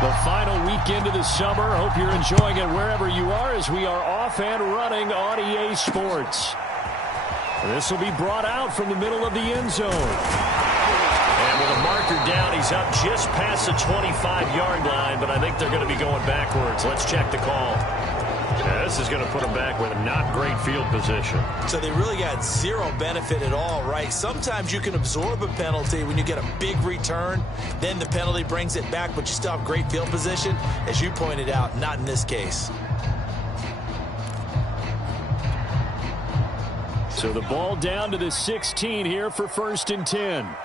The final weekend of the summer. Hope you're enjoying it wherever you are as we are off and running on EA Sports. This will be brought out from the middle of the end zone. And with a marker down, he's up just past the 25-yard line, but I think they're going to be going backwards. Let's check the call. Yeah, this is going to put them back with a not great field position. So they really got zero benefit at all, right? Sometimes you can absorb a penalty when you get a big return. Then the penalty brings it back, but you still have great field position. As you pointed out, not in this case. So the ball down to the 16 here for 1st and 10.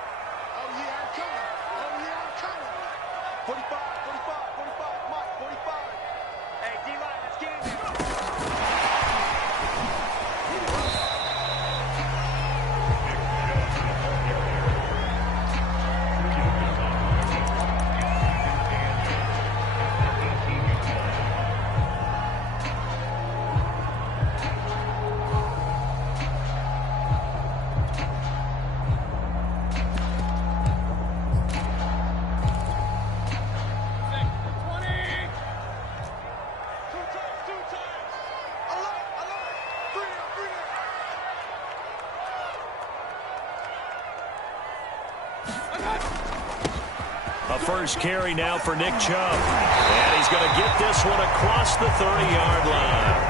A first carry now for Nick Chubb. And he's going to get this one across the 30-yard line.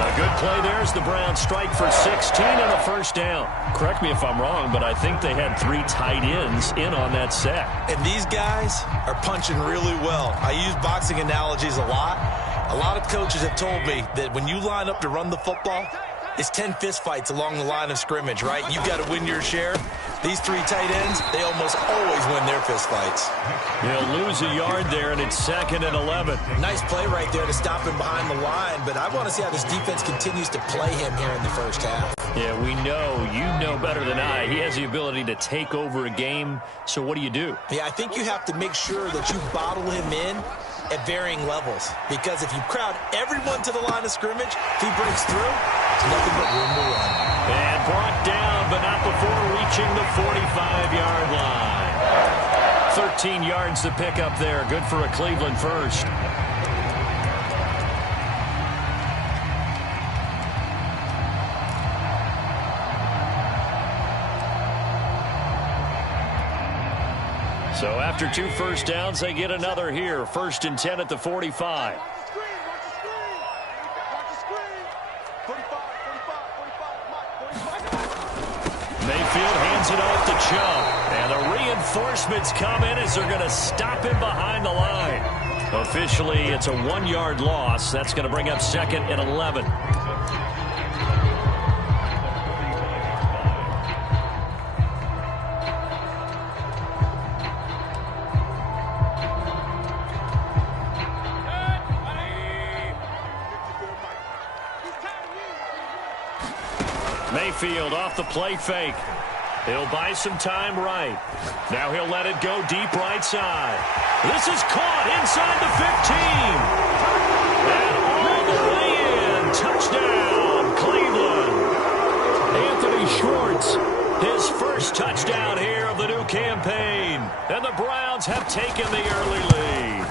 A good play there as the Browns strike for 16 and a first down. Correct me if I'm wrong, but I think they had 3 tight ends in on that set. And these guys are punching really well. I use boxing analogies a lot. A lot of coaches have told me that when you line up to run the football, it's 10 fistfights along the line of scrimmage, right? You've got to win your share. These 3 tight ends, they almost always win their fistfights. He'll lose a yard there, and it's 2nd and 11. Nice play right there to stop him behind the line, but I want to see how this defense continues to play him here in the first half. Yeah, we know. You know better than I. He has the ability to take over a game, so what do you do? Yeah, I think you have to make sure that you bottle him in at varying levels, because if you crowd everyone to the line of scrimmage, if he breaks through, it's nothing but room to run. And brought down, but not before reaching the 45-yard line. 13 yards to pick up there. Good for a Cleveland first. So after 2 first downs, they get another here. 1st and 10 at the 45. Mayfield hands it off to Chubb. And the reinforcements come in as they're going to stop him behind the line. Officially, it's a 1-yard loss. That's going to bring up 2nd and 11. Mayfield off the play fake. He'll buy some time right. Now he'll let it go deep right side. This is caught inside the 15. And all the way in. Touchdown, Cleveland. Anthony Schwartz, his first touchdown here of the new campaign. And the Browns have taken the early lead.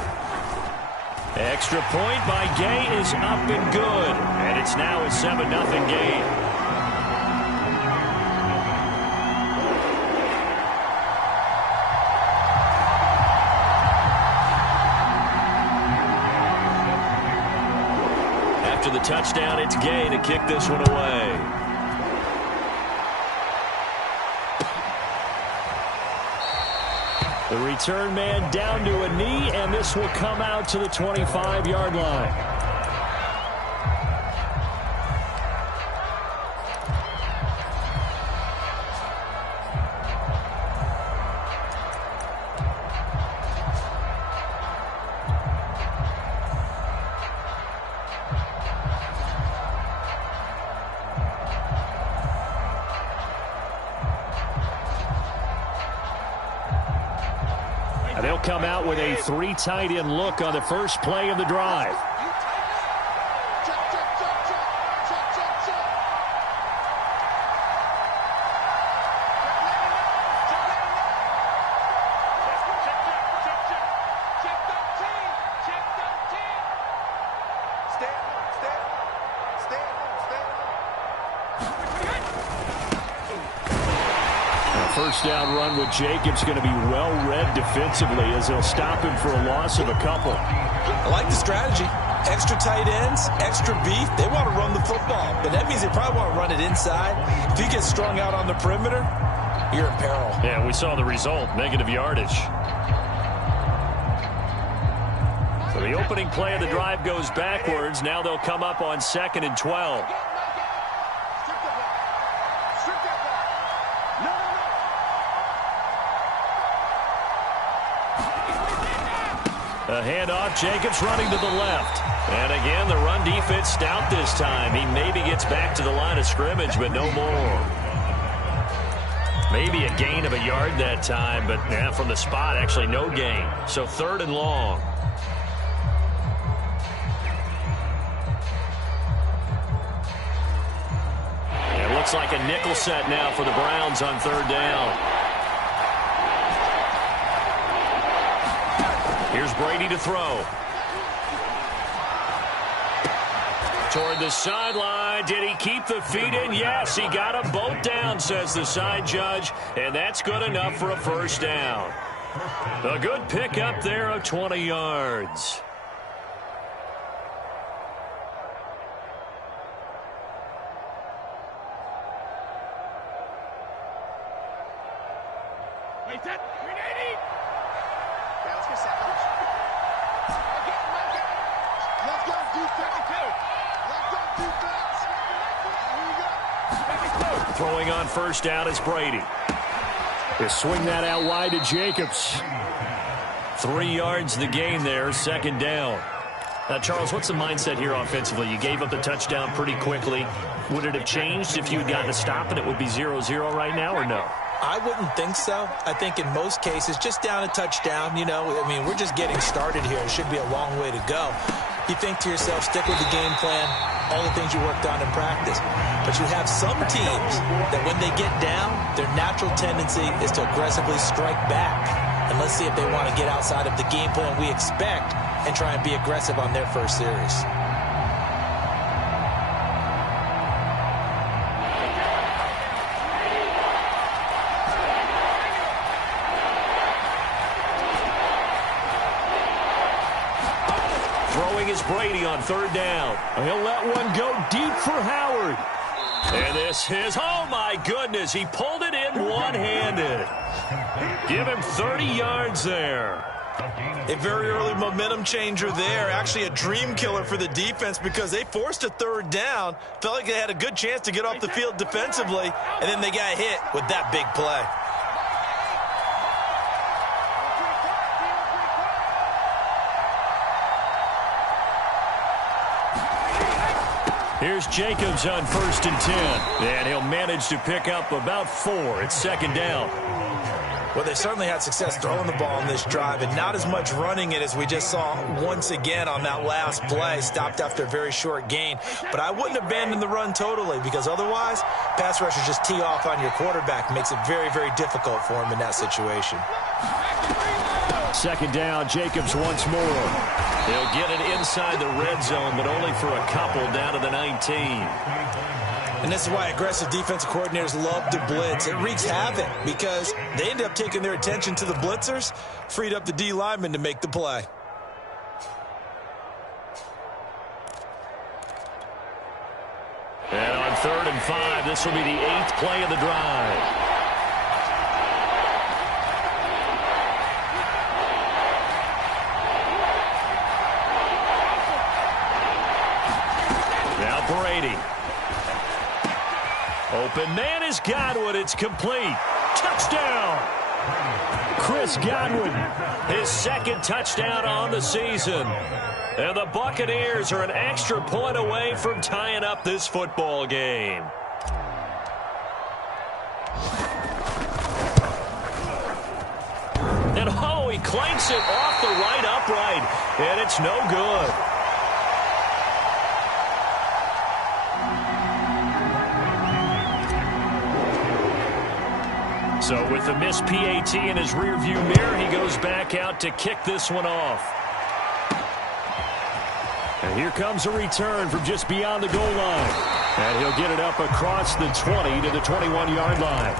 Extra point by Gay is up and good. And it's now a 7-0 game. After the touchdown, it's Gay to kick this one away. The return man down to a knee, and this will come out to the 25-yard line. They'll come out with a 3 tight end look on the first play of the drive. first down run with Jacobs going to be well read defensively as they'll stop him for a loss of a couple. I like the strategy. Extra tight ends, extra beef. They want to run the football, but that means they probably want to run it inside. If you get strung out on the perimeter, you're in peril. Yeah, we saw the result, negative yardage. So the opening play of the drive goes backwards. Now they'll come up on 2nd and 12. A handoff, Jacobs running to the left. And again, the run defense stout this time. He maybe gets back to the line of scrimmage, but no more. Maybe a gain of a yard that time, but from the spot, actually no gain. So 3rd and long. It looks like a nickel set now for the Browns on 3rd down. Here's Brady to throw. Toward the sideline. Did he keep the feet in? Yes, he got them both down, says the side judge. And that's good enough for a first down. A good pickup there of 20 yards. Throwing on first down is Brady. They swing that out wide to Jacobs. 3 yards the gain there, 2nd down. Now, Charles, what's the mindset here offensively? You gave up the touchdown pretty quickly. Would it have changed if you had gotten a stop and it would be 0-0 right now, or no? I wouldn't think so. I think in most cases, just down a touchdown, you know, I mean, we're just getting started here. It should be a long way to go. You think to yourself, stick with the game plan, all the things you worked on in practice. But you have some teams that when they get down, their natural tendency is to aggressively strike back. And let's see if they want to get outside of the game plan we expect and try and be aggressive on their first series. Throwing is Brady on 3rd down. He'll let one go deep for Howard. And this is, oh my goodness, he pulled it in one-handed. Give him 30 yards there. A very early momentum changer there. Actually a dream killer for the defense because they forced a 3rd down. Felt like they had a good chance to get off the field defensively, and then they got hit with that big play. Here's Jacobs on 1st and 10. And he'll manage to pick up about 4. It's 2nd down. Well, they certainly had success throwing the ball on this drive and not as much running it as we just saw once again on that last play. Stopped after a very short gain. But I wouldn't abandon the run totally because otherwise, pass rushers just tee off on your quarterback. Makes it very, very difficult for him in that situation. 2nd down, Jacobs once more. They'll get it inside the red zone, but only for a couple down to the 19. And this is why aggressive defensive coordinators love to blitz. It wreaks havoc because they end up taking their attention to the blitzers, freed up the D lineman to make the play. And on 3rd and 5, this will be the 8th play of the drive. Brady. Open man is Godwin. It's complete. Touchdown. Chris Godwin. His 2nd touchdown on the season. And the Buccaneers are an extra point away from tying up this football game. And oh, he clanks it off the right upright. And it's no good. So with the missed PAT in his rearview mirror, he goes back out to kick this one off. And here comes a return from just beyond the goal line. And he'll get it up across the 20 to the 21-yard line.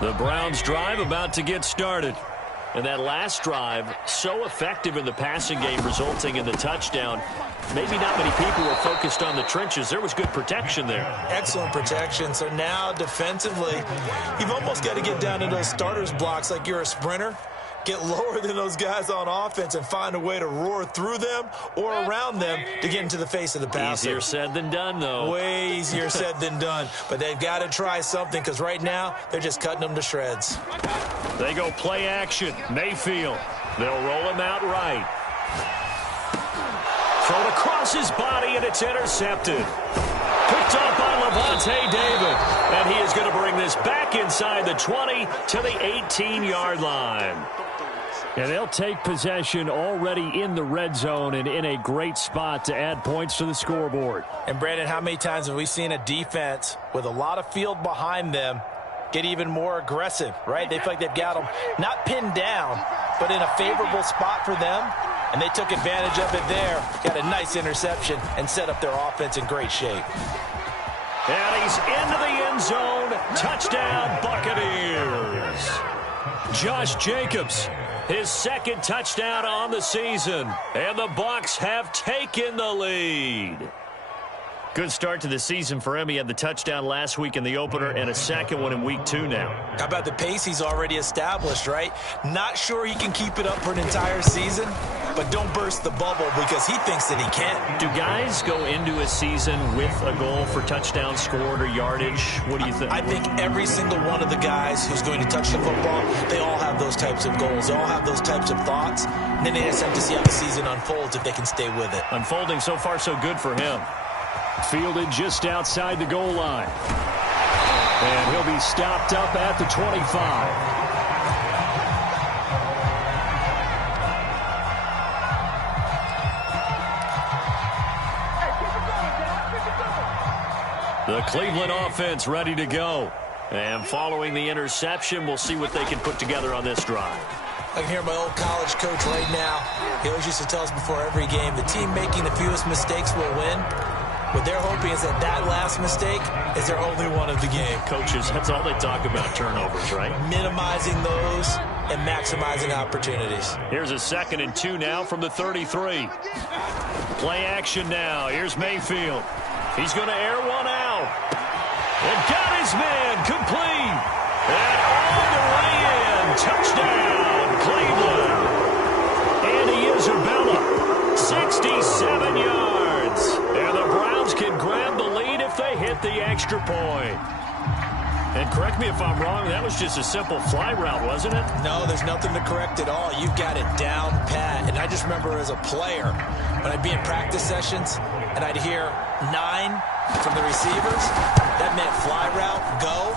The Browns drive about to get started. And that last drive, so effective in the passing game, resulting in the touchdown. Maybe not many people were focused on the trenches. There was good protection there. Excellent protection. So now defensively, you've almost got to get down to those starters blocks like you're a sprinter. Get lower than those guys on offense and find a way to roar through them or around them to get into the face of the passer. Easier said than done, though. Way easier said than done. But they've got to try something because right now they're just cutting them to shreds. They go play action. Mayfield. They'll roll him out right. Thrown across his body, and it's intercepted. Picked up by Levante David. And he is going to bring this back inside the 20 to the 18-yard line. And they'll take possession already in the red zone and in a great spot to add points to the scoreboard. And, Brandon, how many times have we seen a defense with a lot of field behind them get even more aggressive, right? They feel like they've got them not pinned down, but in a favorable spot for them. And they took advantage of it there. Got a nice interception and set up their offense in great shape. And he's into the end zone. Touchdown, Buccaneers. Josh Jacobs, his second touchdown on the season. And the Bucs have taken the lead. Good start to the season for him. He had the touchdown last week in the opener and a second one in week 2 now. How about the pace he's already established, right? Not sure he can keep it up for an entire season, but don't burst the bubble because he thinks that he can. Do guys go into a season with a goal for touchdowns scored or yardage? What do you think? I think every single one of the guys who's going to touch the football, they all have those types of goals. They all have those types of thoughts. And then they just have to see how the season unfolds if they can stay with it. Unfolding so far so good for him. Fielded just outside the goal line. And he'll be stopped up at the 25. The Cleveland offense ready to go. And following the interception, we'll see what they can put together on this drive. I can hear my old college coach right now. He always used to tell us before every game, the team making the fewest mistakes will win. What they're hoping is that last mistake is their only one of the game. Coaches, that's all they talk about, turnovers, right? Minimizing those and maximizing opportunities. Here's a 2nd and 2 now from the 33. Play action now. Here's Mayfield. He's going to air one out. And got his man complete. And all the way in. Touchdown, Cleveland. Andy Isabella, 67 yards. And the Browns can grab the lead if they hit the extra point. And correct me if I'm wrong, that was just a simple fly route, wasn't it? No, there's nothing to correct at all. You've got it down pat. And I just remember as a player, when I'd be in practice sessions and I'd hear 9 from the receivers, that meant fly route, go,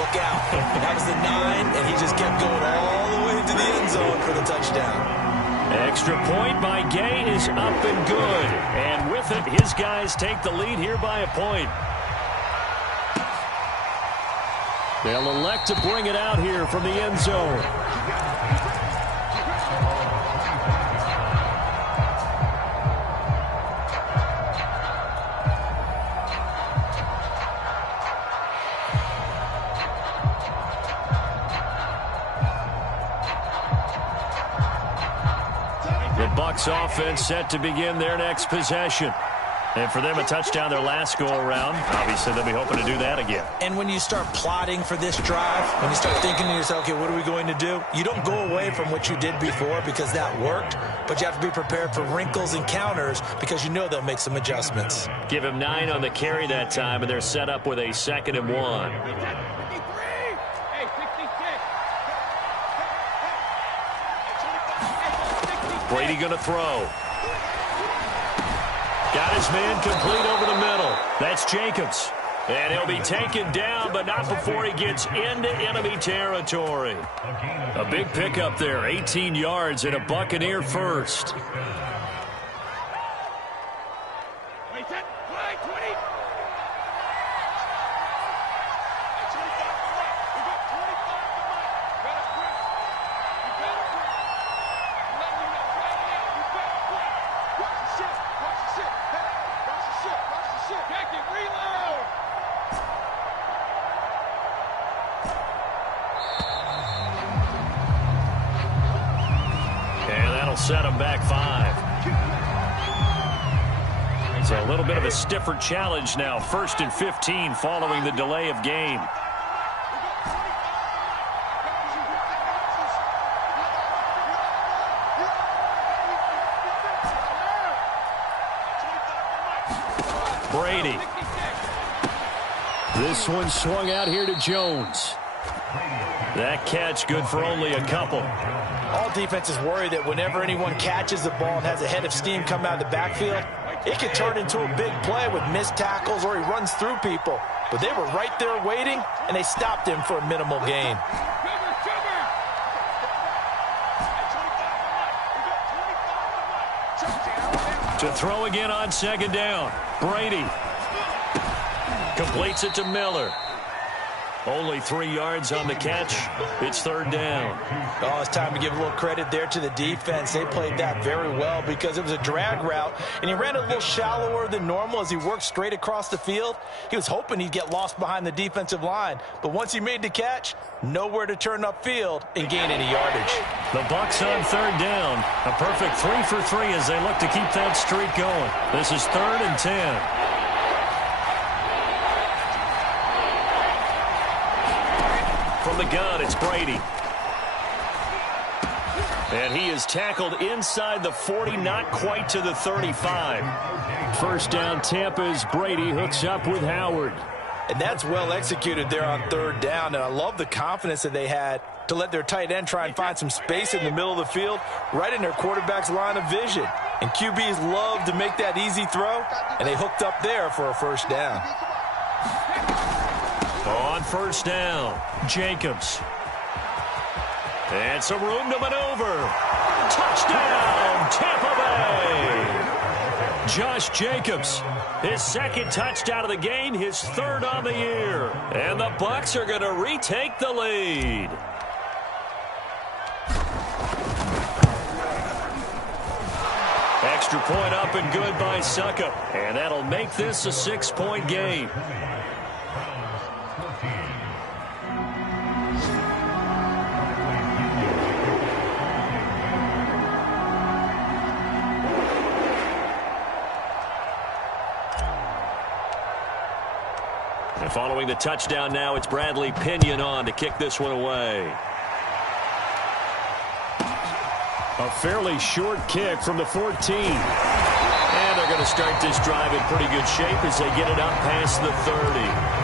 look out. That was the 9, and he just kept going all the way into the end zone for the touchdown. Extra point by Gay is up and good. And with it, his guys take the lead here by a point. They'll elect to bring it out here from the end zone. The Bucs offense set to begin their next possession. And for them, a touchdown their last go-around. Obviously, they'll be hoping to do that again. And when you start plotting for this drive, when you start thinking to yourself, okay, what are we going to do? You don't go away from what you did before because that worked, but you have to be prepared for wrinkles and counters because you know they'll make some adjustments. Give him 9 on the carry that time, and they're set up with a 2nd and 1. Brady going to throw. Got his man complete over the middle. That's Jacobs. And he'll be taken down, but not before he gets into enemy territory. A big pickup there, 18 yards and a Buccaneer first. set them back 5. So a little bit of a stiffer challenge now. 1st and 15 following the delay of game. Brady. This one swung out here to Jones. That catch good for only a couple. All defenses worry that whenever anyone catches the ball and has a head of steam come out of the backfield, it can turn into a big play with missed tackles or he runs through people. But they were right there waiting, and they stopped him for a minimal gain. To throw again on 2nd down. Brady completes it to Miller. Only 3 yards on the catch. It's 3rd down. Oh, it's time to give a little credit there to the defense. They played that very well because it was a drag route, and he ran a little shallower than normal as he worked straight across the field. He was hoping he'd get lost behind the defensive line, but once he made the catch, nowhere to turn upfield and gain any yardage. The Bucs on 3rd down. A perfect 3 for 3 as they look to keep that streak going. This is 3rd and 10. From the gun, it's Brady. And he is tackled inside the 40, not quite to the 35. 1st down, Tampa's Brady hooks up with Howard. And that's well executed there on 3rd down, and I love the confidence that they had to let their tight end try and find some space in the middle of the field, right in their quarterback's line of vision. And QBs love to make that easy throw, and they hooked up there for a 1st down. On 1st down, Jacobs. And some room to maneuver. Touchdown, Tampa Bay! Josh Jacobs, his 2nd touchdown of the game, his 3rd on the year. And the Bucs are going to retake the lead. Extra point up and good by Suckup. And that'll make this a 6-point game. And following the touchdown now, it's Bradley Pinion on to kick this one away. A fairly short kick from the 14. And they're going to start this drive in pretty good shape as they get it up past the 30.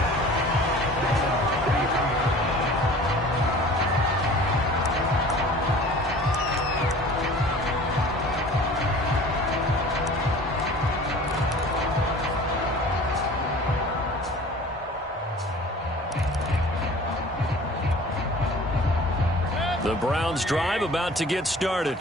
The Browns drive about to get started.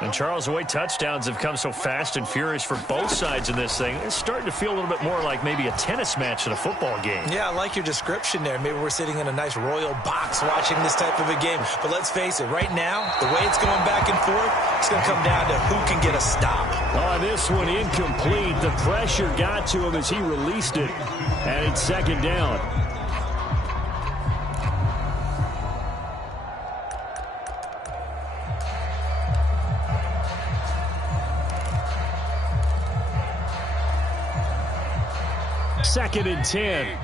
And Charles, the way touchdowns have come so fast and furious for both sides in this thing, it's starting to feel a little bit more like maybe a tennis match than a football game. Yeah, I like your description there. Maybe we're sitting in a nice royal box watching this type of a game. But let's face it, right now, the way it's going back and forth, it's going to come down to who can get a stop. Oh, this one incomplete. The pressure got to him as he released it. And it's 2nd down. Second and 10.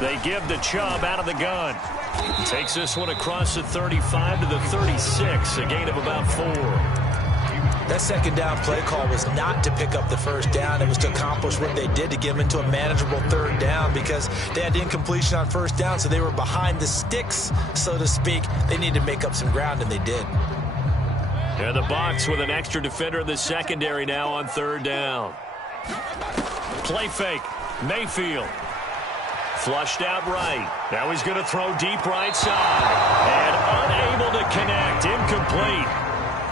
They give the Chubb out of the gun. Takes this one across the 35 to the 36, a gain of about 4. That 2nd down play call was not to pick up the 1st down. It was to accomplish what they did to get them into a manageable 3rd down because they had incompletion on 1st down, so they were behind the sticks, so to speak. They needed to make up some ground, and they did. And the Bucs with an extra defender in the secondary now on 3rd down. Play fake. Mayfield. Flushed out right. Now he's going to throw deep right side. And unable to connect. Incomplete.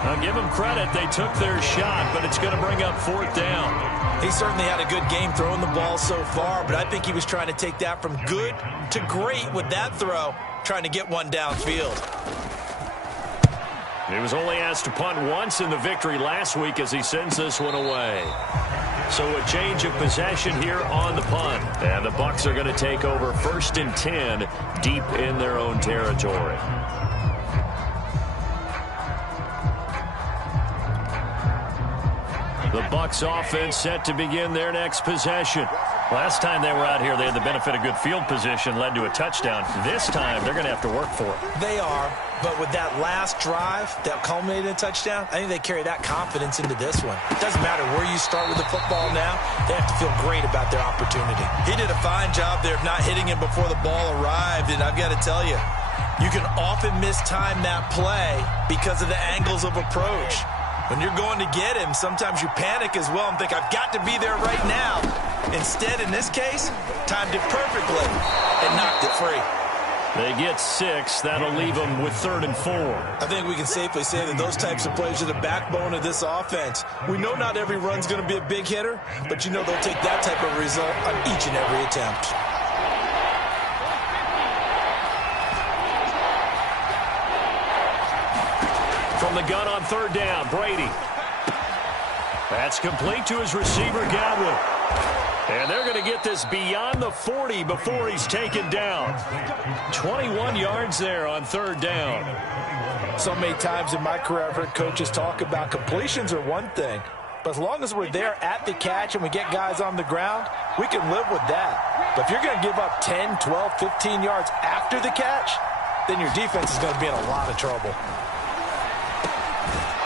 I'll give them credit. They took their shot, but it's going to bring up 4th down. He certainly had a good game throwing the ball so far, but I think he was trying to take that from good to great with that throw, trying to get one downfield. He was only asked to punt once in the victory last week as he sends this one away. So a change of possession here on the punt. And the Bucs are going to take over 1st and 10 deep in their own territory. The Bucs offense set to begin their next possession. Last time they were out here, they had the benefit of good field position, led to a touchdown. This time, they're going to have to work for it. They are, but with that last drive that culminated in a touchdown, I think they carry that confidence into this one. It doesn't matter where you start with the football now. They have to feel great about their opportunity. He did a fine job there of not hitting him before the ball arrived, and I've got to tell you, you can often mistime that play because of the angles of approach. When you're going to get him, sometimes you panic as well and think, I've got to be there right now. Instead, in this case, timed it perfectly and knocked it free. They get 6. That'll leave them with 3rd and 4. I think we can safely say that those types of plays are the backbone of this offense. We know not every run's going to be a big hitter, but you know they'll take that type of result on each and every attempt. From the gun on 3rd down, Brady. That's complete to his receiver, Godwin. And they're going to get this beyond the 40 before he's taken down. 21 yards there on 3rd down. So many times in my career, I've heard coaches talk about completions are one thing. But as long as we're there at the catch and we get guys on the ground, we can live with that. But if you're going to give up 10, 12, 15 yards after the catch, then your defense is going to be in a lot of trouble.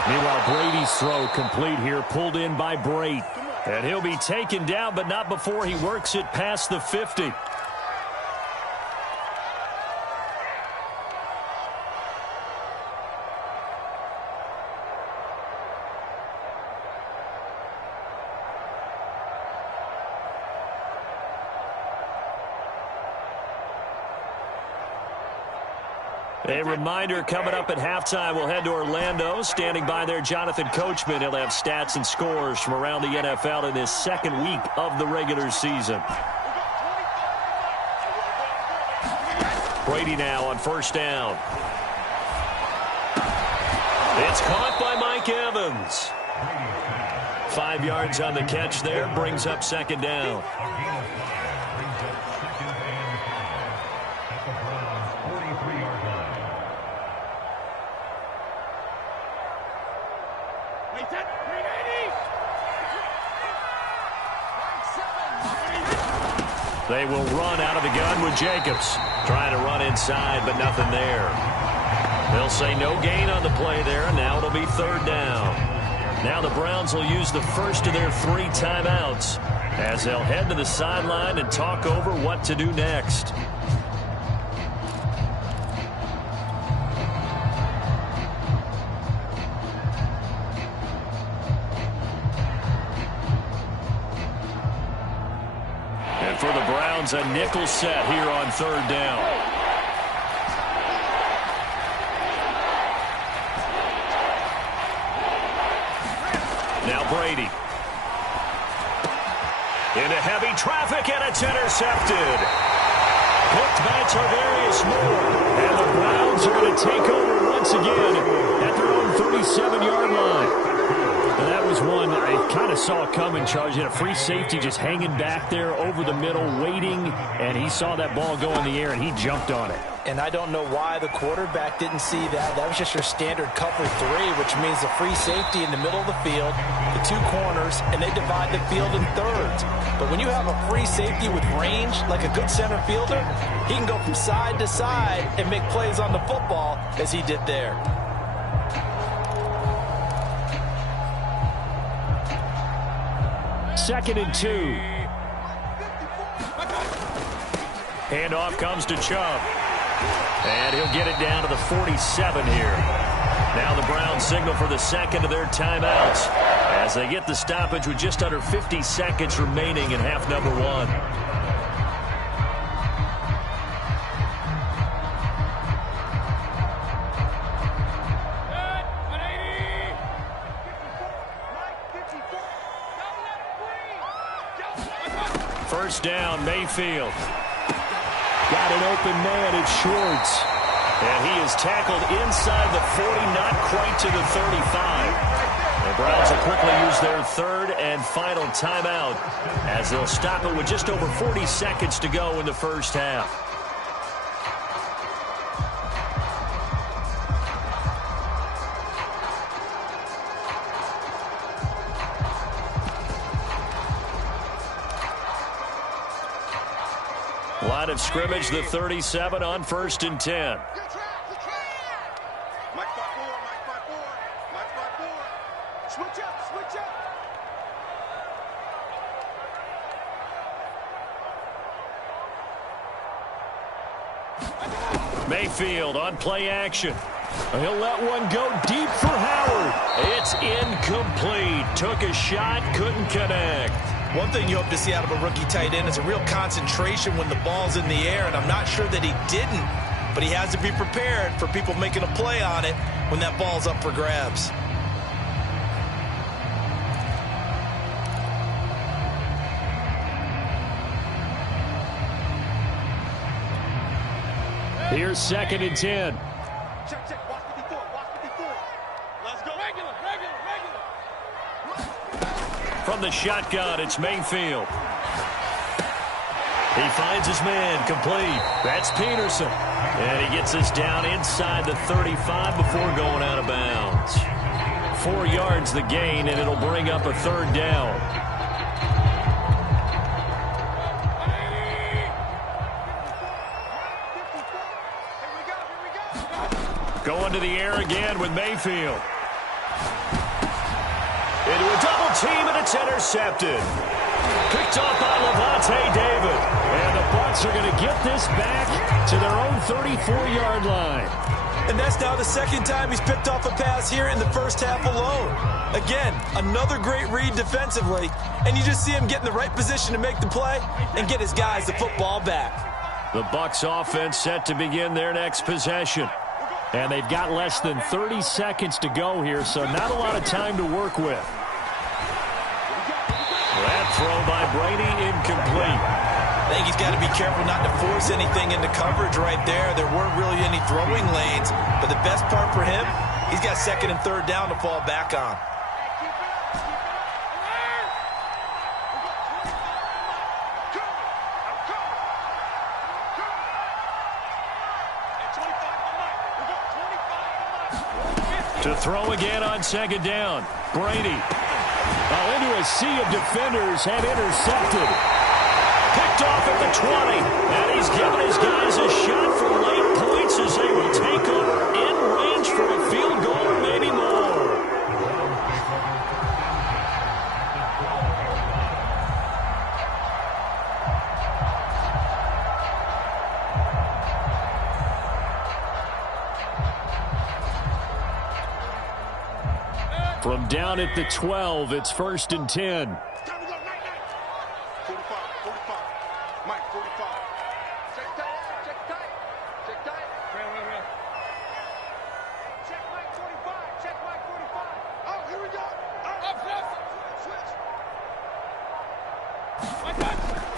Meanwhile, Brady's throw complete here, pulled in by Brate. And he'll be taken down, but not before he works it past the 50. A reminder, coming up at halftime, we'll head to Orlando. Standing by there, Jonathan Coachman. He'll have stats and scores from around the NFL in this 2nd week of the regular season. Brady now on 1st down. It's caught by Mike Evans. 5 yards on the catch there, brings up 2nd down. They will run out of the gun with Jacobs. Trying to run inside, but nothing there. They'll say no gain on the play there, and now it'll be 3rd down. Now the Browns will use the first of their 3 timeouts as they'll head to the sideline and talk over what to do next. For the Browns, a nickel set here on 3rd down. Now Brady. Into heavy traffic, and it's intercepted. Picked by Tarvarius Moore. And the Browns are going to take over once again at their own 37-yard line. And that was one I kind of saw coming, Charge. He had a free safety just hanging back there over the middle, waiting, and he saw that ball go in the air, and he jumped on it. And I don't know why the quarterback didn't see that. That was just your standard cover 3, which means the free safety in the middle of the field, the 2 corners, and they divide the field in thirds. But when you have a free safety with range, like a good center fielder, he can go from side to side and make plays on the football as he did there. Second and 2. Handoff comes to Chubb. And he'll get it down to the 47 here. Now the Browns signal for the 2nd of their timeouts as they get the stoppage with just under 50 seconds remaining in half number 1. First down, Mayfield. Got an open man, it's Schwartz. And he is tackled inside the 40, not quite to the 35. The Browns will quickly use their third and final timeout as they'll stop it with just over 40 seconds to go in the first half. Line of scrimmage, the 37 on 1st and 10. Mayfield on play action. He'll let one go deep for Howard. It's incomplete. Took a shot, couldn't connect. One thing you hope to see out of a rookie tight end is a real concentration when the ball's in the air, and I'm not sure that he didn't, but he has to be prepared for people making a play on it when that ball's up for grabs. Here's 2nd and 10. Check. Watch 54. Let's go. Regular. From the shotgun, it's Mayfield. He finds his man, complete. That's Peterson. And he gets us down inside the 35 before going out of bounds. 4 yards the gain, and it'll bring up a 3rd down. Going to the air again with Mayfield. Into a double team, and it's intercepted. Picked off by Levante David. And the Bucs are going to get this back to their own 34-yard line. And that's now the 2nd time he's picked off a pass here in the first half alone. Again, another great read defensively, and you just see him get in the right position to make the play and get his guys the football back. The Bucs offense set to begin their next possession. And they've got less than 30 seconds to go here, so not a lot of time to work with. That throw by Brady incomplete. I think he's got to be careful not to force anything into coverage right there. There weren't really any throwing lanes, but the best part for him, he's got 2nd and 3rd down to fall back on. To throw again on 2nd down. Brady. Into a sea of defenders and intercepted. Picked off at the 20. And he's given his guys a shot for late points as they will take over in range for a field goal or maybe more. From down at the 12, it's 1st and 10. Time to go, 45. Mike, 45. Check tight. Check Mike, 45. Oh, here we go. Switch.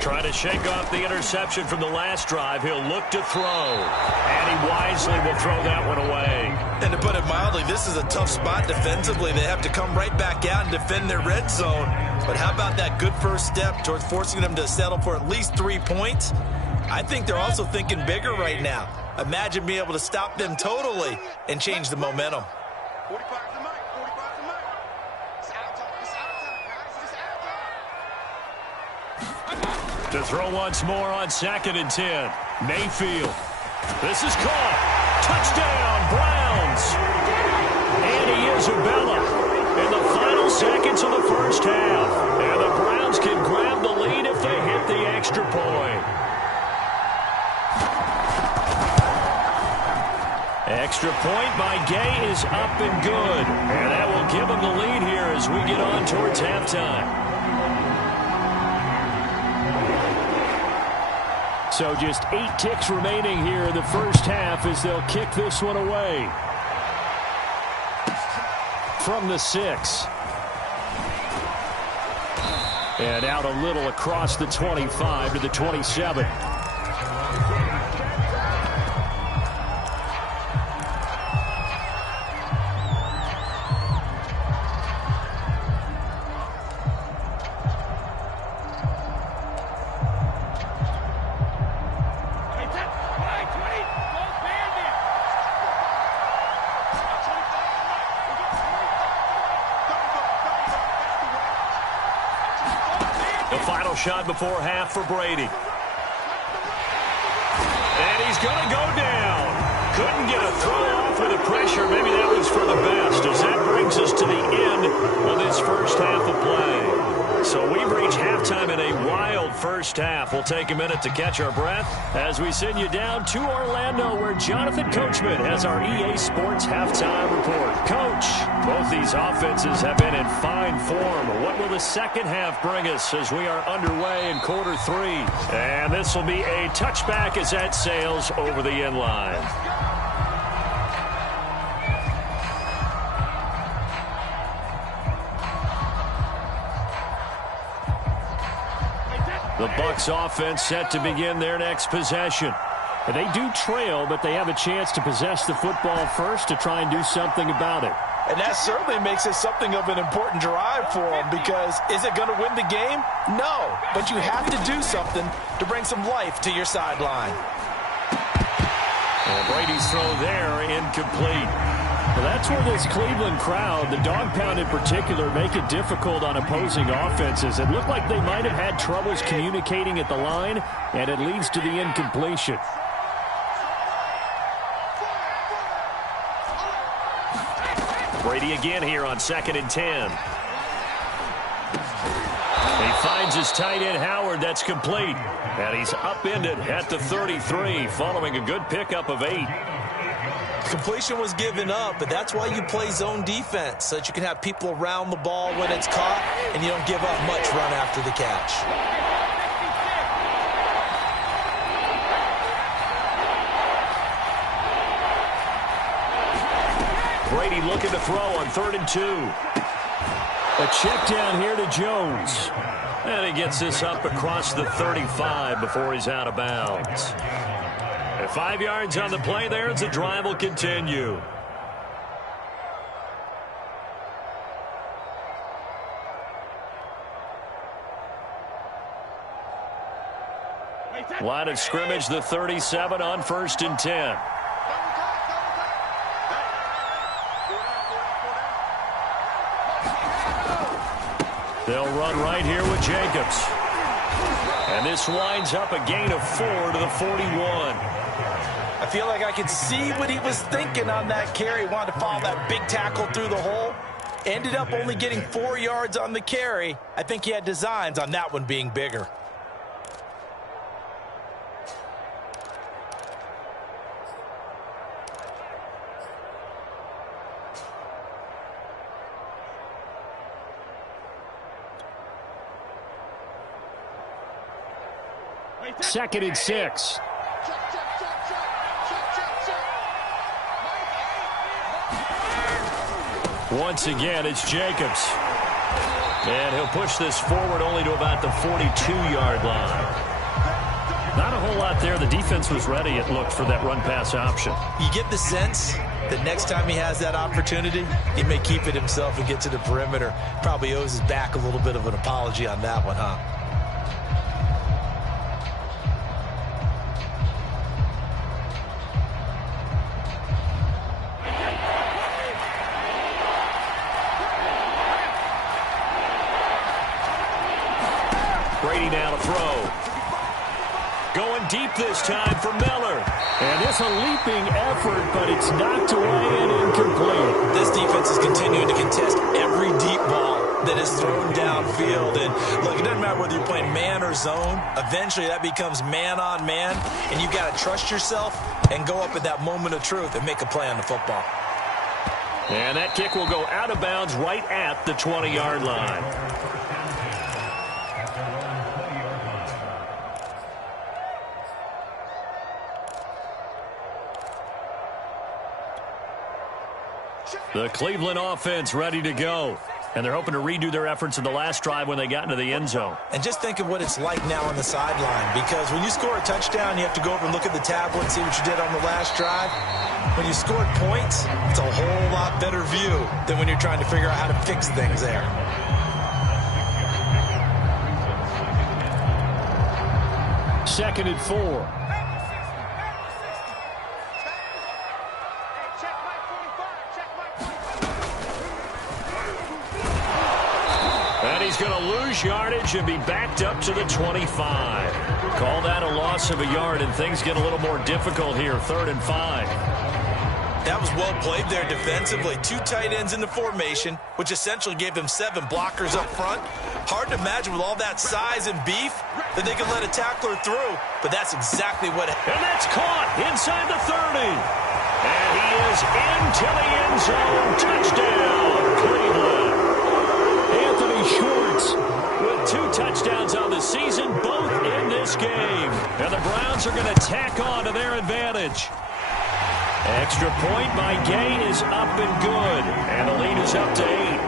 Trying to shake off the interception from the last drive. He'll look to throw. And he wisely will throw that one away. And to put it mildly, this is a tough spot defensively. They have to come right back out and defend their red zone. But how about that good first step towards forcing them to settle for at least 3 points? I think they're also thinking bigger right now. Imagine being able to stop them totally and change the momentum. 45 to Mike. It's out of time, guys. To throw once more on 2nd and 10. Mayfield. This is caught. Touchdown, Browns. Andy Isabella in the final seconds of the first half. And the Browns can grab the lead if they hit the extra point. Extra point by Gay is up and good. And that will give them the lead here as we get on towards halftime. So just 8 ticks remaining here in the first half as they'll kick this one away. From the 6. And out a little across the 25 to the 27. The final shot before half for Brady. And he's going to go down. Couldn't get a throw off with the pressure. Maybe that was for the best, as that brings us to the end of this first half of play. So we've reached halftime in a wild first half. We'll take a minute to catch our breath as we send you down to Orlando, where Jonathan Coachman has our EA Sports halftime report. Coach, both these offenses have been in fine form. What will the second half bring us as we are underway in quarter three? And this will be a touchback as that sails over the end line. The Bucs offense set to begin their next possession. And they do trail, but they have a chance to possess the football first to try and do something about it. And that certainly makes it something of an important drive for them, because is it going to win the game? No, but you have to do something to bring some life to your sideline. And Brady's throw there, incomplete. Well, that's where this Cleveland crowd, the dog pound in particular, make it difficult on opposing offenses. It looked like they might have had troubles communicating at the line, and it leads to the incompletion. Brady again here on 2nd and 10. He finds his tight end, Howard. That's complete. And he's upended at the 33, following a good pickup of 8. Completion was given up, but that's why you play zone defense, so that you can have people around the ball when it's caught, and you don't give up much run after the catch. Brady looking to throw on 3rd and 2. A check down here to Jones. And he gets this up across the 35 before he's out of bounds. And 5 yards on the play there as the drive will continue. Line of scrimmage, the 37 on 1st and 10. They'll run right here with Jacobs. And this winds up a gain of 4 to the 41. I feel like I could see what he was thinking on that carry. Wanted to follow that big tackle through the hole. Ended up only getting 4 yards on the carry. I think he had designs on that one being bigger. Second and 6. Once again, it's Jacobs. And he'll push this forward only to about the 42-yard line. Not a whole lot there. The defense was ready, it looked, for that run-pass option. You get the sense that next time he has that opportunity, he may keep it himself and get to the perimeter. Probably owes his back a little bit of an apology on that one, huh? Brady now to throw. Going deep this time for Miller. And it's a leaping effort, but it's knocked away and incomplete. This defense is continuing to contest every deep ball that is thrown downfield. And look, it doesn't matter whether you're playing man or zone. Eventually that becomes man on man, and you've got to trust yourself and go up at that moment of truth and make a play on the football. And that kick will go out of bounds right at the 20-yard line. The Cleveland offense ready to go. And they're hoping to redo their efforts in the last drive when they got into the end zone. And just think of what it's like now on the sideline, because when you score a touchdown, you have to go over and look at the tablet and see what you did on the last drive. When you scored points, it's a whole lot better view than when you're trying to figure out how to fix things there. Second and 4. going to lose yardage and be backed up to the 25. Call that a loss of a yard, and things get a little more difficult here, 3rd and 5. That was well played there defensively. 2 tight ends in the formation, which essentially gave them 7 blockers up front. Hard to imagine with all that size and beef that they could let a tackler through, but that's exactly what happened. And that's caught inside the 30. And he is into the end zone. Touchdown, Cleveland. Anthony Schwartz with 2 touchdowns on the season, both in this game. And the Browns are going to tack on to their advantage. Extra point by Gay is up and good. And the lead is up to 8.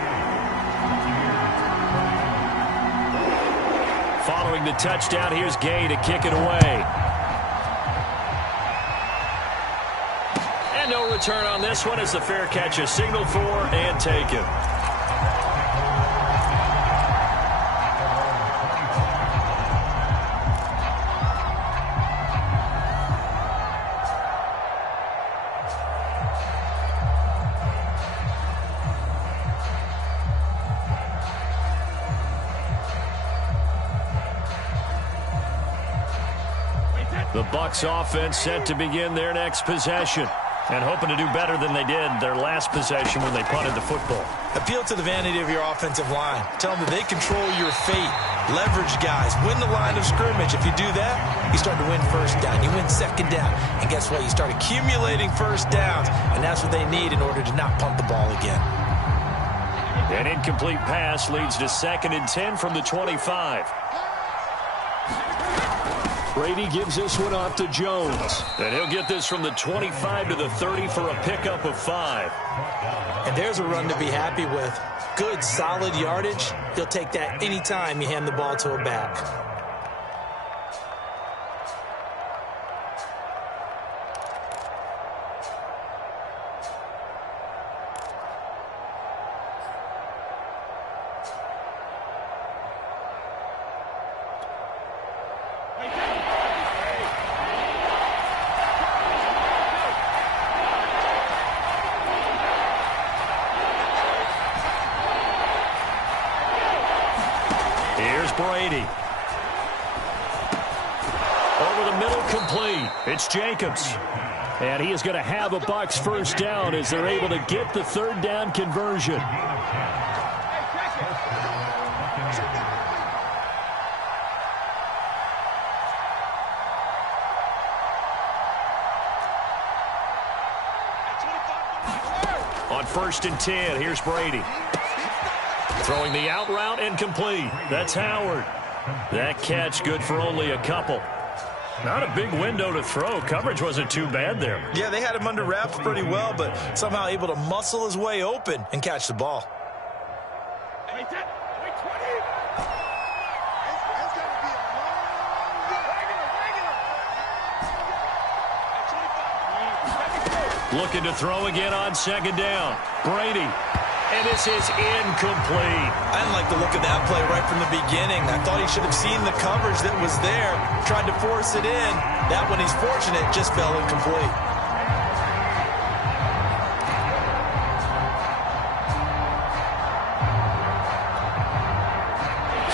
Following the touchdown, here's Gay to kick it away. And no return on this one as the fair catch is signaled for and taken. The Bucs offense set to begin their next possession, and hoping to do better than they did their last possession when they punted the football. Appeal to the vanity of your offensive line. Tell them that they control your fate. Leverage guys. Win the line of scrimmage. If you do that, you start to win 1st down. You win 2nd down. And guess what? You start accumulating 1st downs, and that's what they need in order to not punt the ball again. An incomplete pass leads to 2nd and 10 from the 25. Brady gives this one off to Jones. And he'll get this from the 25 to the 30 for a pickup of 5. And there's a run to be happy with. Good, solid yardage. He'll take that anytime you hand the ball to a back. Here's Brady. Over the middle, complete. It's Jacobs. And he is going to have a Bucs 1st down as they're able to get the 3rd down conversion. On 1st and 10, here's Brady. Throwing the out route and complete. That's Howard. That catch good for only a couple. Not a big window to throw. Coverage wasn't too bad there. Yeah, they had him under wraps pretty well, but somehow able to muscle his way open and catch the ball. Looking to throw again on 2nd down. Brady. And this is incomplete. I didn't like the look of that play right from the beginning. I thought he should have seen the coverage that was there, tried to force it in. That one, he's fortunate, just fell incomplete.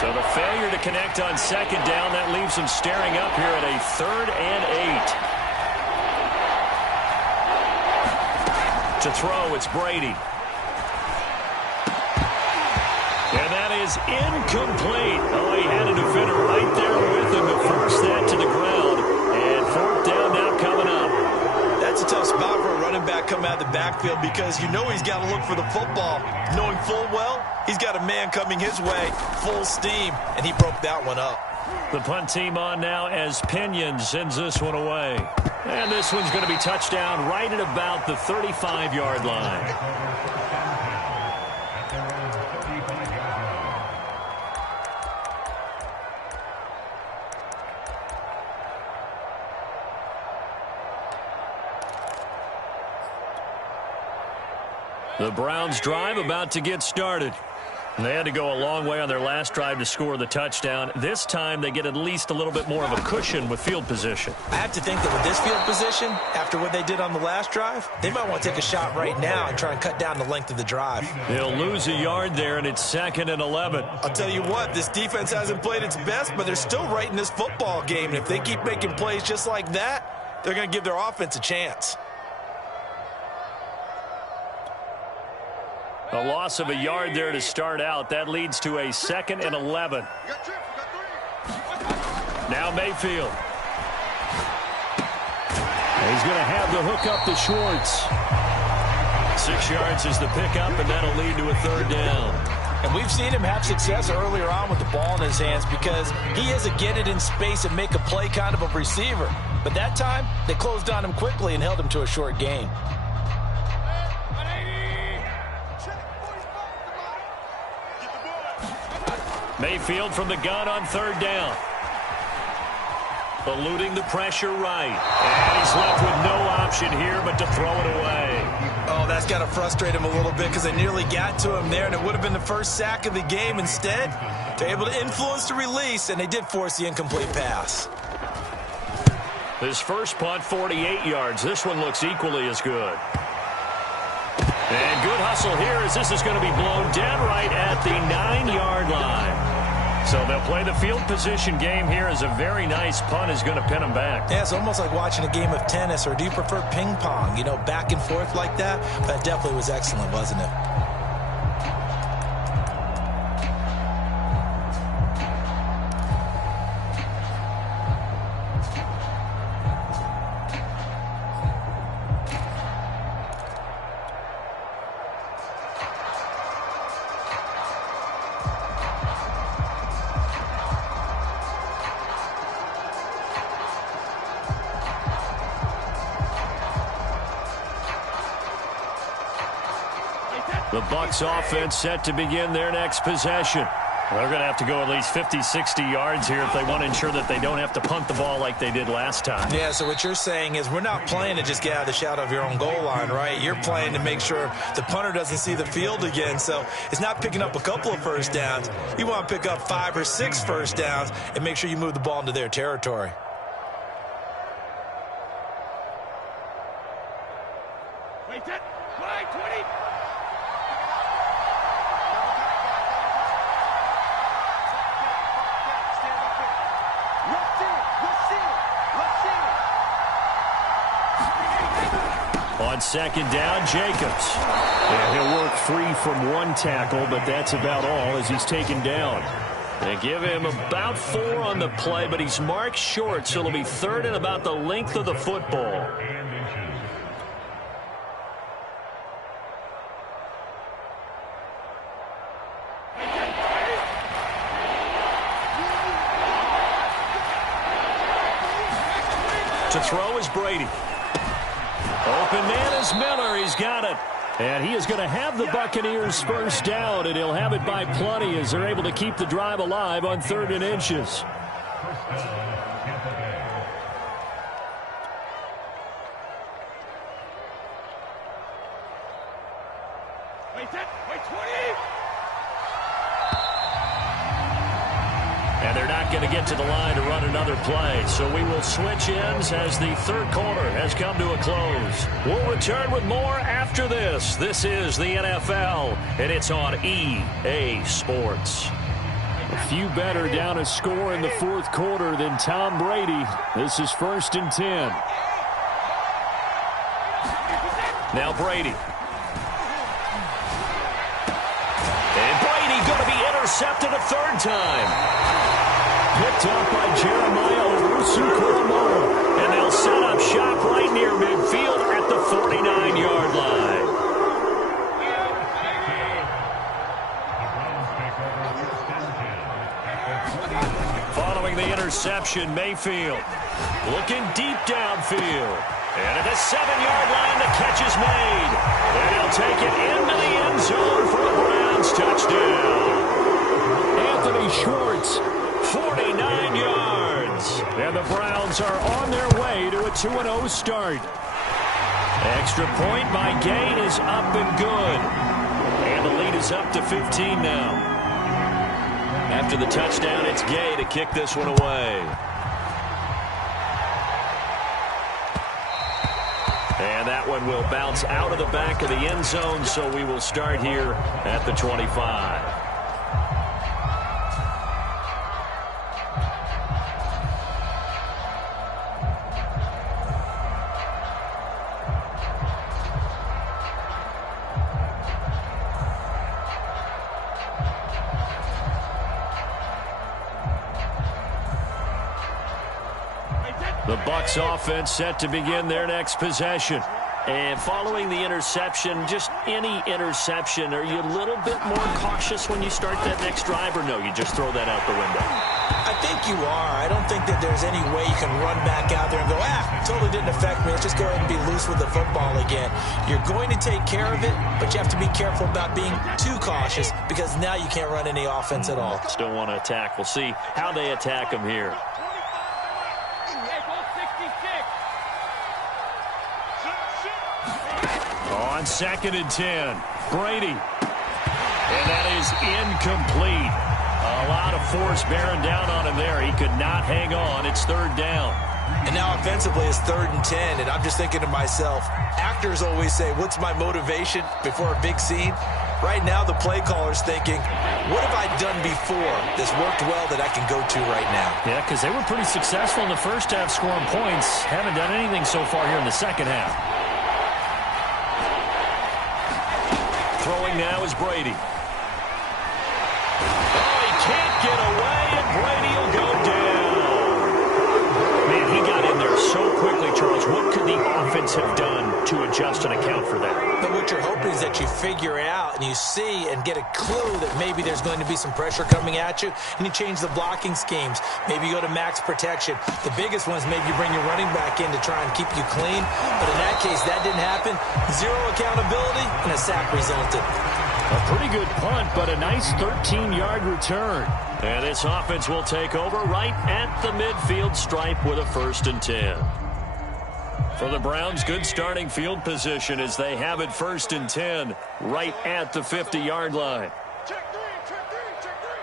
So the failure to connect on 2nd down, that leaves him staring up here at a 3rd and 8. To throw, it's Brady. And that is incomplete. Oh, he had a defender right there with him to force that to the ground. And 4th down now coming up. That's a tough spot for a running back coming out of the backfield because you know he's got to look for the football. Knowing full well, he's got a man coming his way, full steam, and he broke that one up. The punt team on now as Pinion sends this one away. And this one's going to be touchdown right at about the 35-yard line. The Browns drive about to get started. They had to go a long way on their last drive to score the touchdown. This time, they get at least a little bit more of a cushion with field position. I have to think that with this field position, after what they did on the last drive, they might want to take a shot right now and try and cut down the length of the drive. They'll lose a yard there, and it's 2nd and 11. I'll tell you what, this defense hasn't played its best, but they're still right in this football game. And if they keep making plays just like that, they're going to give their offense a chance. A loss of a yard there to start out. That leads to a 2nd and 11. Now Mayfield. He's going to have the hook up to Schwartz. 6 yards is the pickup, and that'll lead to a 3rd down. And we've seen him have success earlier on with the ball in his hands because he is a get it in space and make a play kind of a receiver. But that time, they closed on him quickly and held him to a short gain. Mayfield from the gun on 3rd down. Eluding the pressure right. And he's left with no option here but to throw it away. Oh, that's got to frustrate him a little bit because they nearly got to him there, and it would have been the first sack of the game. Instead, they're able to influence the release, and they did force the incomplete pass. His first punt, 48 yards. This one looks equally as good. And good hustle here as this is going to be blown dead right at the 9-yard line. So they'll play the field position game here as a very nice punt is going to pin them back. Yeah, it's almost like watching a game of tennis, or do you prefer ping pong? You know, back and forth like that? That definitely was excellent, wasn't it? The Bucs offense set to begin their next possession. They're going to have to go at least 50, 60 yards here if they want to ensure that they don't have to punt the ball like they did last time. Yeah, so what you're saying is we're not playing to just get out of the shadow of your own goal line, right? You're playing to make sure the punter doesn't see the field again. So it's not picking up a couple of first downs. You want to pick up 5 or 6 first downs and make sure you move the ball into their territory. Wait, that. Flag 20. On 2nd down, Jacobs. Yeah, he'll work free from 1 tackle, but that's about all as he's taken down. They give him about 4 on the play, but he's marked short, so it'll be 3rd and about the length of the football. To throw is Brady. Open man is Miller. He's got it. And he is going to have the Buccaneers first down, and he'll have it by plenty as they're able to keep the drive alive on 3rd and inches. Wait, that. Wait, 20. And they're not going to get to the line to run another play. So we will switch ends as the 3rd quarter has come to a close. We'll return with more after this. This is the NFL, and it's on EA Sports. A few better down a score in the 4th quarter than Tom Brady. This is 1st and 10. Now Brady. And Brady going to be intercepted a 3rd time. Picked up by Jeremiah Owusu-Koramoah. And they'll set up shop right near midfield at the 49-yard line. Following the interception, Mayfield looking deep downfield. And at the 7-yard line, the catch is made. And he'll take it into the end zone for a Browns touchdown. Anthony Schwartz, 49 yards. And the Browns are on their way to a 2-0 start. Extra point by Gain is up and good. And the lead is up to 15 now. After the touchdown, it's Gay to kick this one away. And that one will bounce out of the back of the end zone, so we will start here at the 25. The Bucs offense set to begin their next possession. And following the interception, just any interception, are you a little bit more cautious when you start that next drive, or no, you just throw that out the window? I think you are. I don't think that there's any way you can run back out there and go, totally didn't affect me. Let's just go ahead and be loose with the football again. You're going to take care of it, but you have to be careful about being too cautious because now you can't run any offense at all. Still want to attack. We'll see how they attack them here. On 2nd and 10, Brady. And that is incomplete. A lot of force bearing down on him there. He could not hang on. It's 3rd down. And now offensively it's 3rd and 10, and I'm just thinking to myself, actors always say, what's my motivation before a big scene? Right now the play caller's thinking, what have I done before that's worked well that I can go to right now? Yeah, because they were pretty successful in the first half scoring points. Haven't done anything so far here in the second half. Throwing now is Brady. Oh, he can't get away, and Brady will go down. Man, he got in there so quickly, Charles. What could the offense have done to adjust and account for that? But what you're hoping is that you figure out and you see and get a clue that maybe there's going to be some pressure coming at you, and you change the blocking schemes. Maybe you go to max protection. The biggest one is maybe you bring your running back in to try and keep you clean. But in that case, that didn't happen. Zero accountability, and a sack resulted. A pretty good punt, but a nice 13-yard return. And this offense will take over right at the midfield stripe with a 1st and 10. For the Browns, good starting field position as they have it 1st and 10 right at the 50-yard line. Check three, check three, check three.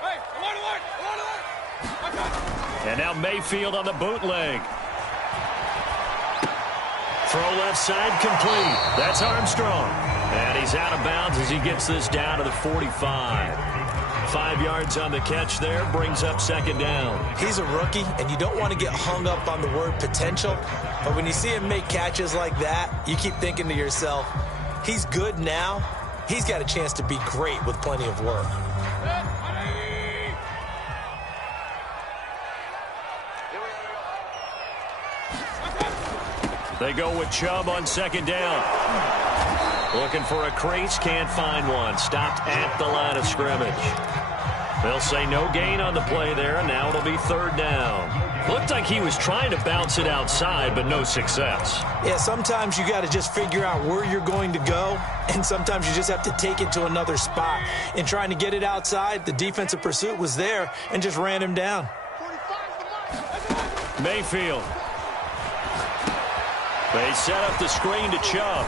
Hey, I'm on the line. And now Mayfield on the bootleg. Throw left side complete. That's Armstrong. And he's out of bounds as he gets this down to the 45. 5 yards on the catch there, brings up 2nd down. He's a rookie, and you don't want to get hung up on the word potential. But when you see him make catches like that, you keep thinking to yourself, he's good now. He's got a chance to be great with plenty of work. They go with Chubb on 2nd down. Looking for a crease, can't find one. Stopped at the line of scrimmage. They'll say no gain on the play there, and now it'll be 3rd down. Looked like he was trying to bounce it outside, but no success. Yeah, sometimes you got to just figure out where you're going to go, and sometimes you just have to take it to another spot. In trying to get it outside, the defensive pursuit was there and just ran him down. Mayfield. They set up the screen to Chubb.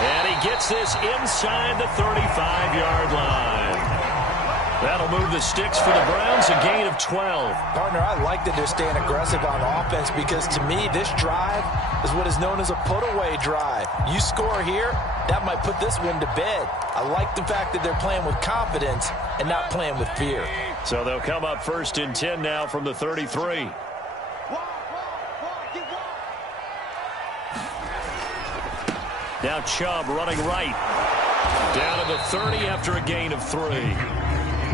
And he gets this inside the 35-yard line. That'll move the sticks for the Browns, a gain of 12. Partner, I like that they're staying aggressive on offense because, to me, this drive is what is known as a put-away drive. You score here, that might put this one to bed. I like the fact that they're playing with confidence and not playing with fear. So they'll come up 1st and 10 now from the 33. Now Chubb running right. Down to the 30 after a gain of 3.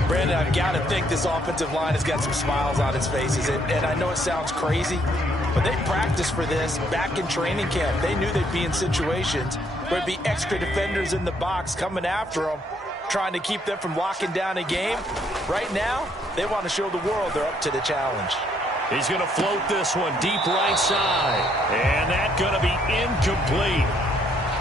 Brandon, I've got to think this offensive line has got some smiles on its faces. And I know it sounds crazy, but they practiced for this back in training camp. They knew they'd be in situations where it'd be extra defenders in the box coming after them, trying to keep them from locking down a game. Right now, they want to show the world they're up to the challenge. He's going to float this one deep right side. And that's going to be incomplete.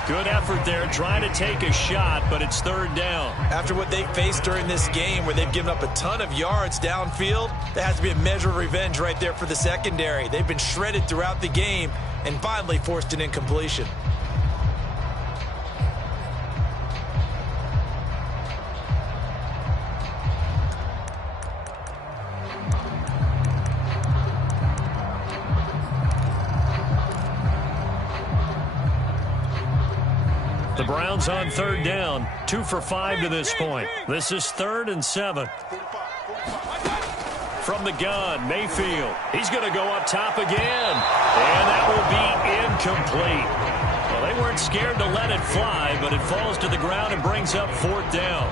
Good effort there, trying to take a shot, but it's 3rd down. After what they faced during this game where they've given up a ton of yards downfield, there has to be a measure of revenge right there for the secondary. They've been shredded throughout the game and finally forced an incompletion. The Browns on third down, 2 for 5 to this point. This is 3rd and 7. From the gun, Mayfield. He's going to go up top again. And that will be incomplete. Well, they weren't scared to let it fly, but it falls to the ground and brings up 4th down.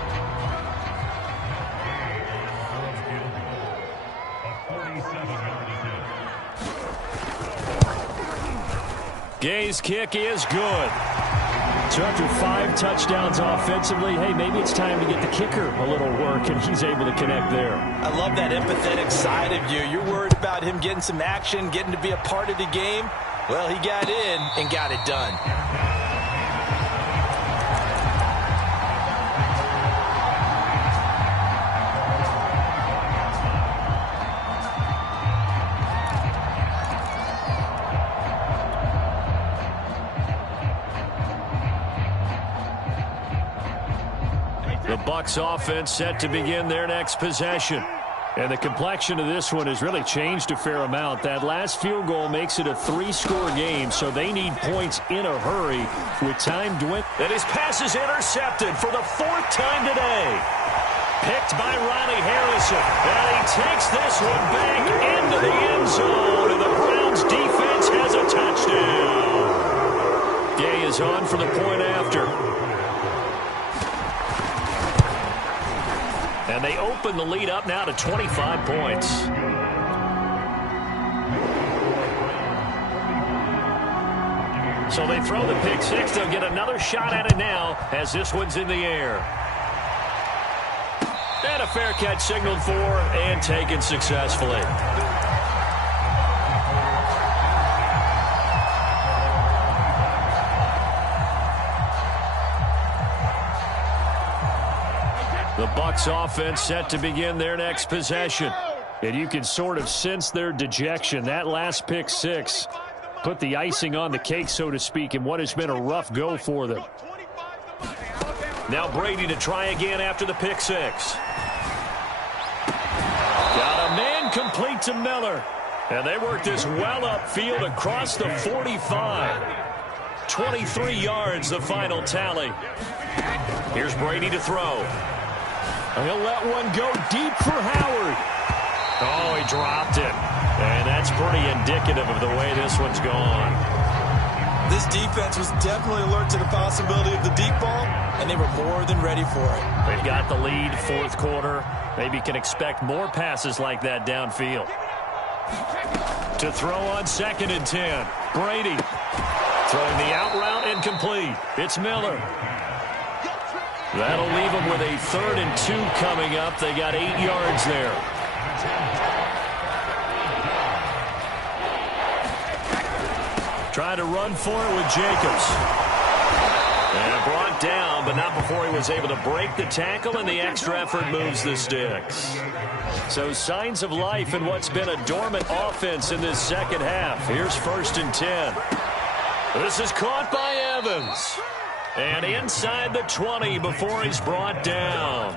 Gay's kick is good. So after 5 touchdowns offensively, hey, maybe it's time to get the kicker a little work, and he's able to connect there. I love that empathetic side of you. You're worried about him getting some action, getting to be a part of the game. Well, he got in and got it done. The Bucs offense set to begin their next possession. And the complexion of this one has really changed a fair amount. That last field goal makes it a 3-score game, so they need points in a hurry with time dwindling. And his pass is intercepted for the 4th time today. Picked by Ronnie Harrison. And he takes this one back into the end zone. And the Browns defense has a touchdown. Gay is on for the point after. And they open the lead up now to 25 points. So they throw the pick six. They'll get another shot at it now as this one's in the air. And a fair catch signaled for and taken successfully. The Bucs offense set to begin their next possession. And you can sort of sense their dejection. That last pick six put the icing on the cake, so to speak, in what has been a rough go for them. Now Brady to try again after the pick six. Got a man complete to Miller. And they work this well upfield across the 45. 23 yards, the final tally. Here's Brady to throw. He'll let one go deep for Howard. Oh, he dropped it. And that's pretty indicative of the way this one's gone. This defense was definitely alert to the possibility of the deep ball, and they were more than ready for it. They've got the lead, 4th quarter. Maybe you can expect more passes like that downfield. To throw on 2nd and 10. Brady throwing the out route incomplete. It's Miller. That'll leave them with a 3rd and 2 coming up. They got 8 yards there. Trying to run for it with Jacobs. And brought down, but not before he was able to break the tackle, and the extra effort moves the sticks. So signs of life in what's been a dormant offense in this second half. Here's 1st and 10. This is caught by Evans. And inside the 20 before he's brought down.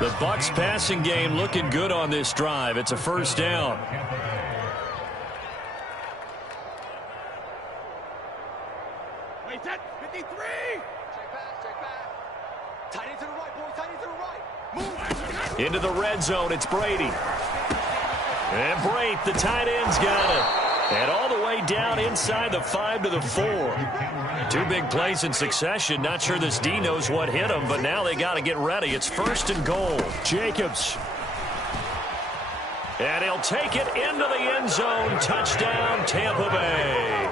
The Bucs passing game looking good on this drive. It's a 1st down. Wait, 53. Check back. Tight end to the right, boys. Tight end to the right. Move. Into the red zone, it's Brady. And Brate, the tight end's got it. And all the way down inside the 5 to the 4. 2 big plays in succession. Not sure this D knows what hit him, but now they got to get ready. It's 1st and goal. Jacobs. And he'll take it into the end zone. Touchdown, Tampa Bay.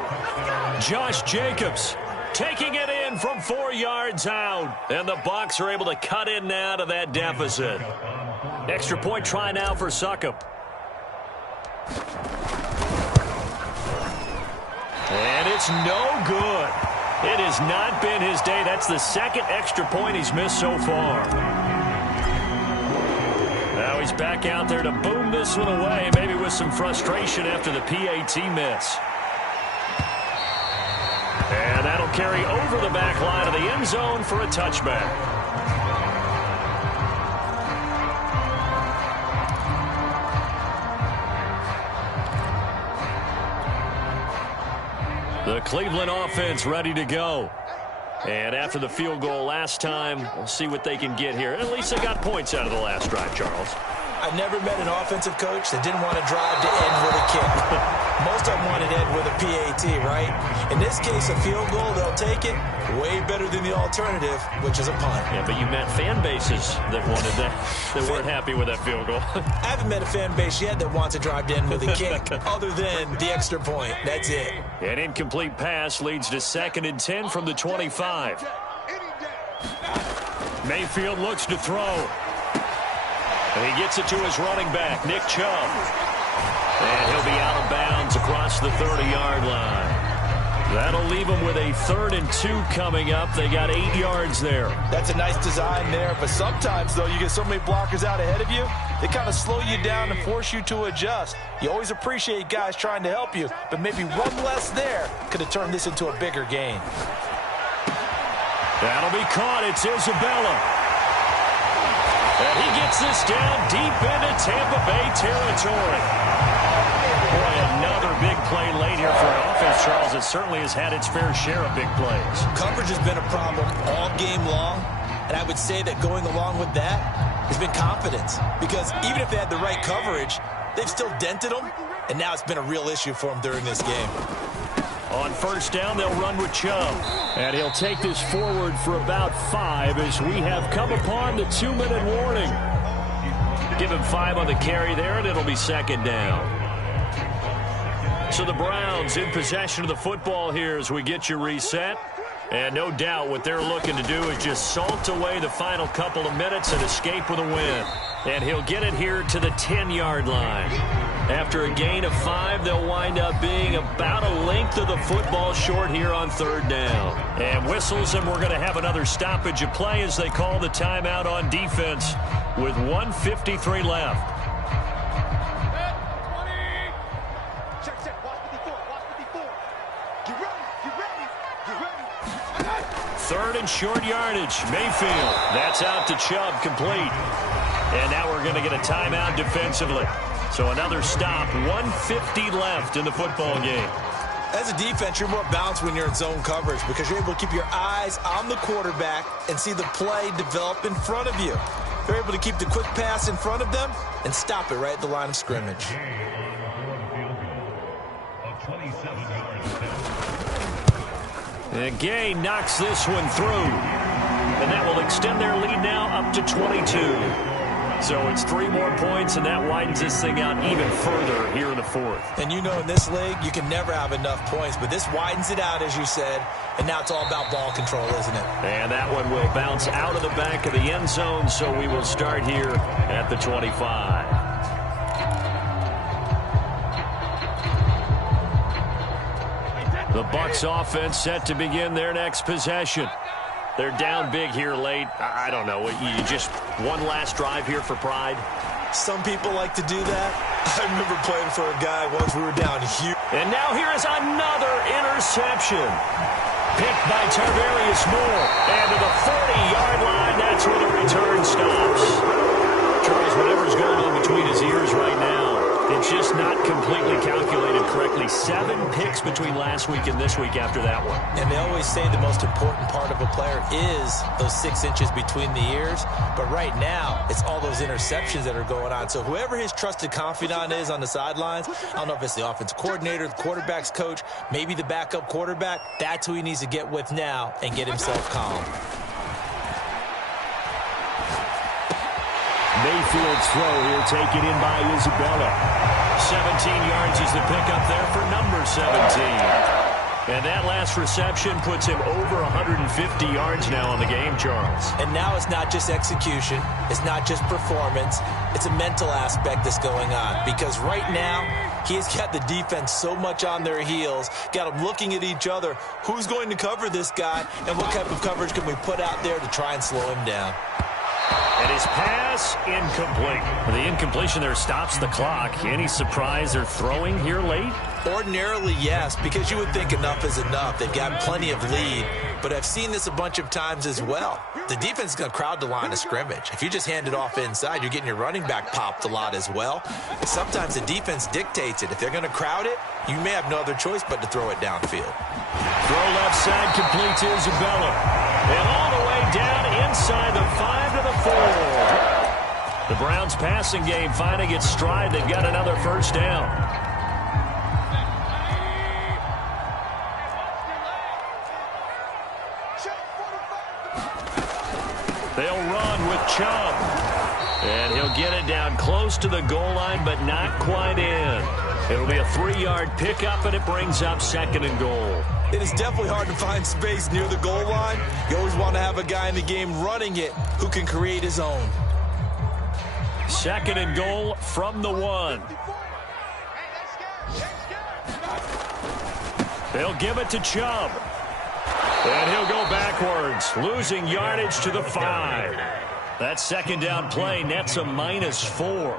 Josh Jacobs taking it in from 4 yards out. And the Bucs are able to cut in now to that deficit. Extra point try now for Succop. And it's no good. It has not been his day. That's the 2nd extra point he's missed so far. Now he's back out there to boom this one away, maybe with some frustration after the PAT miss. And that'll carry over the back line of the end zone for a touchback. The Cleveland offense ready to go. And after the field goal last time, we'll see what they can get here. At least they got points out of the last drive, Charles. I've never met an offensive coach that didn't want to drive to end with a kick. Most of them wanted to end with a PAT, right? In this case, a field goal, they'll take it. Way better than the alternative, which is a punt. Yeah, but you met fan bases that wanted that, that weren't happy with that field goal. I haven't met a fan base yet that wants to drive to end with a kick other than the extra point. That's it. An incomplete pass leads to 2nd and 10 from the 25. Mayfield looks to throw. And he gets it to his running back, Nick Chubb. And he'll be out of bounds across the 30-yard line. That'll leave them with a 3rd and 2 coming up. They got 8 yards there. That's a nice design there, but sometimes, though, you get so many blockers out ahead of you, they kind of slow you down and force you to adjust. You always appreciate guys trying to help you, but maybe one less there could have turned this into a bigger game. That'll be caught. It's Isabella. And he gets this down deep into Tampa Bay territory. Boy, another big play late here for an offense, Charles. It certainly has had its fair share of big plays. Coverage has been a problem all game long, and I would say that going along with that has been confidence. Because even if they had the right coverage, they've still dented them, and now it's been a real issue for them during this game. On 1st down, they'll run with Chubb. And he'll take this forward for about 5 as we have come upon the 2-minute warning. Give him 5 on the carry there, and it'll be 2nd down. So the Browns in possession of the football here as we get you reset. And no doubt what they're looking to do is just salt away the final couple of minutes and escape with a win. And he'll get it here to the 10-yard line. After a gain of 5, they'll wind up being about a length of the football short here on 3rd down. And whistles, and we're going to have another stoppage of play as they call the timeout on defense with 1:53 left. Third and short yardage. Mayfield. That's out to Chubb, complete. And now we're going to get a timeout defensively. So another stop, 1:50 left in the football game. As a defense, you're more balanced when you're in zone coverage because you're able to keep your eyes on the quarterback and see the play develop in front of you. You're able to keep the quick pass in front of them and stop it right at the line of scrimmage. And Gay knocks this one through. And that will extend their lead now up to 22. So it's 3 more points, and that widens this thing out even further here in the 4th. And you know in this league, you can never have enough points, but this widens it out, as you said, and now it's all about ball control, isn't it? And that one will bounce out of the back of the end zone, so we will start here at the 25. The Bucs offense set to begin their next possession. They're down big here late. I don't know. You just one last drive here for pride? Some people like to do that. I remember playing for a guy once we were down huge. And now here is another interception. Picked by Tarvarius Moore. And to the 40-yard line, that's where the return stops. Charles, whatever's going on between his ears right now, it's just not completely calculated correctly. 7 picks between last week and this week after that one. And they always say the most important part of a player is those 6 inches between the ears. But right now, it's all those interceptions that are going on. So whoever his trusted confidant is on the sidelines, I don't know if it's the offensive coordinator, the quarterback's coach, maybe the backup quarterback, that's who he needs to get with now and get himself calm. Mayfield's throw here taken in by Isabella. 17 yards is the pickup there for number 17. And that last reception puts him over 150 yards now on the game, Charles. And now it's not just execution. It's not just performance. It's a mental aspect that's going on. Because right now, he's got the defense so much on their heels, got them looking at each other. Who's going to cover this guy, and what type of coverage can we put out there to try and slow him down? And his pass, incomplete. The incompletion there stops the clock. Any surprise they're throwing here late? Ordinarily, yes, because you would think enough is enough. They've got plenty of lead, but I've seen this a bunch of times as well. The defense is going to crowd the line of scrimmage. If you just hand it off inside, you're getting your running back popped a lot as well. Sometimes the defense dictates it. If they're going to crowd it, you may have no other choice but to throw it downfield. Throw left side complete to Isabella. And all the way down inside the 5 to the 4. The Browns passing game finding its stride. They've got another first down. They'll run with Chubb. And he'll get it down close to the goal line, but not quite in. It'll be a 3-yard pickup, and it brings up 2nd and goal. It is definitely hard to find space near the goal line. You always want to have a guy in the game running it who can create his own. 2nd and goal from the 1. They'll give it to Chubb. And he'll go backwards, losing yardage to the 5. That second down play nets a -4.